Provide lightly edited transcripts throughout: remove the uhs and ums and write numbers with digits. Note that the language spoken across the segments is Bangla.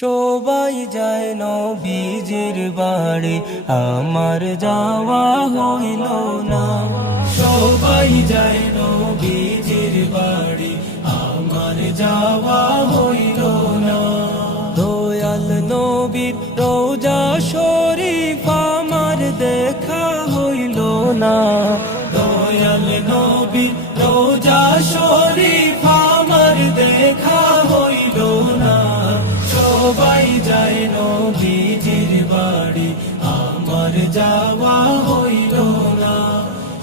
সবাই যায় নবীজির বাড়ি, আমার যাওয়া হইল না। সবাই যায় নবীজির বাড়ি, আমার যাওয়া হইল না। দয়াল নবীর রোজা শরীফ আমার দেখা হইল না। দয়াল নবীর রোজা শরীফ আমার দেখা হইল না। সবাই যায় নবীজির বাড়ি, আমার যাওয়া হইল না।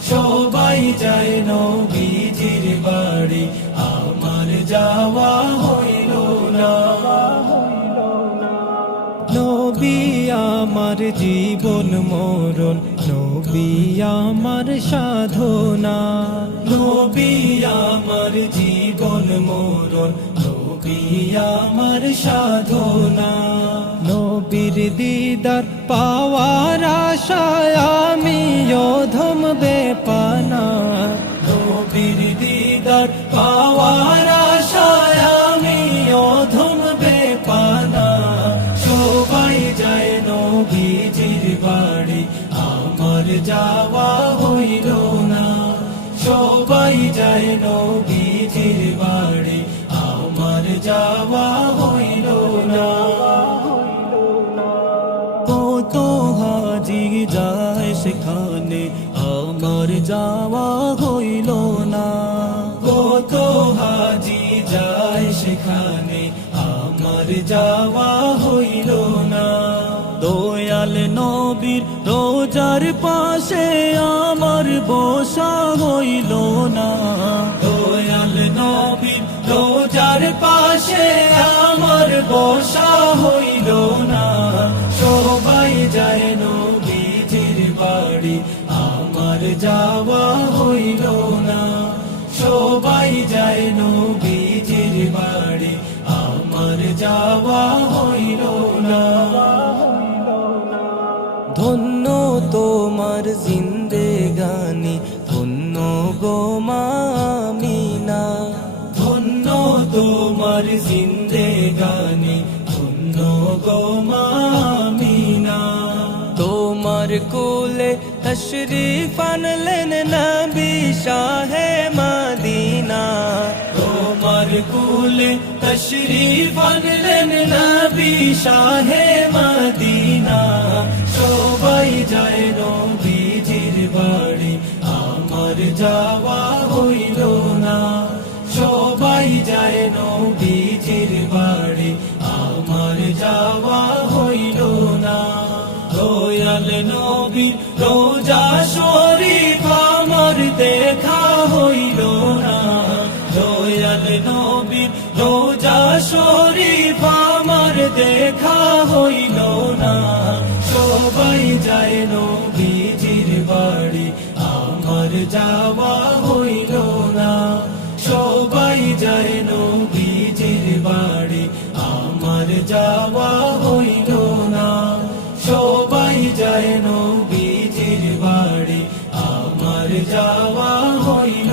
সবাই যায় নবীজির বাড়ি, আমার যাওয়া হইল না। নবী আমার জীবন মরণ, নবী আমার সাধনা। নবী আমার জীবন মরণ, নবী আমার সাধনা। নবীর দিদার পাওয়ার আশায় আমি অধম বেপানা। নবীর দিদার পাওয়ার আশায় আমি অধম বেপানা। সবাই যায় নবীজির বাড়ি, আমার যাওয়া হইল না। সবাই যায় নবীজির বাড়ি, আমার যাওয়া হইল না। কত হাজি যায় সেখানে, আমার যাওয়া হইল না। কত হাজি যায় সেখানে, আমার যাওয়া হইল না। দয়াল নবীর রোজার পাশে আমার বসা হইল না। দয়াল নবীর রোজার পাশে আমার বসা হইল না। সবাই যায় নবীজির বাড়ি, আমার যাওয়া হইল না। সবাই যায় নবীজির বাড়ি, আমার যাওয়া হইল না। ধন্য তোমার জিন্দেগানি, ধন্য গো মা আমিনা। ধন্য তোমার জিন্দেগানি, ধন্য গো মা আমিনা। তোমার কোলে তশরিফ আনলেন নবী শাহে মদিনা। তোমার কোলে তশরিফ আনলেন নবী শাহে মদিনা। সবাই যায় নবীজির বাড়ি, আমার যাওয়া হইল না। সবাই যায় নবীজির বাড়ি, আমার যাওয়া হইল না। দয়াল নবীর রোজা শরীফ আমার দেখা হইল না। দয়াল নবীর রোজা শরীফ আমার দেখা হইল না। সবাই যায় নবীজির বাড়ি, আমার যাওয়া হইল না। সবাই যায় নবীজির বাড়ি, আমার যাওয়া হইল না। সবাই যায় নবীজির বাড়ি, আমার যাওয়া হইল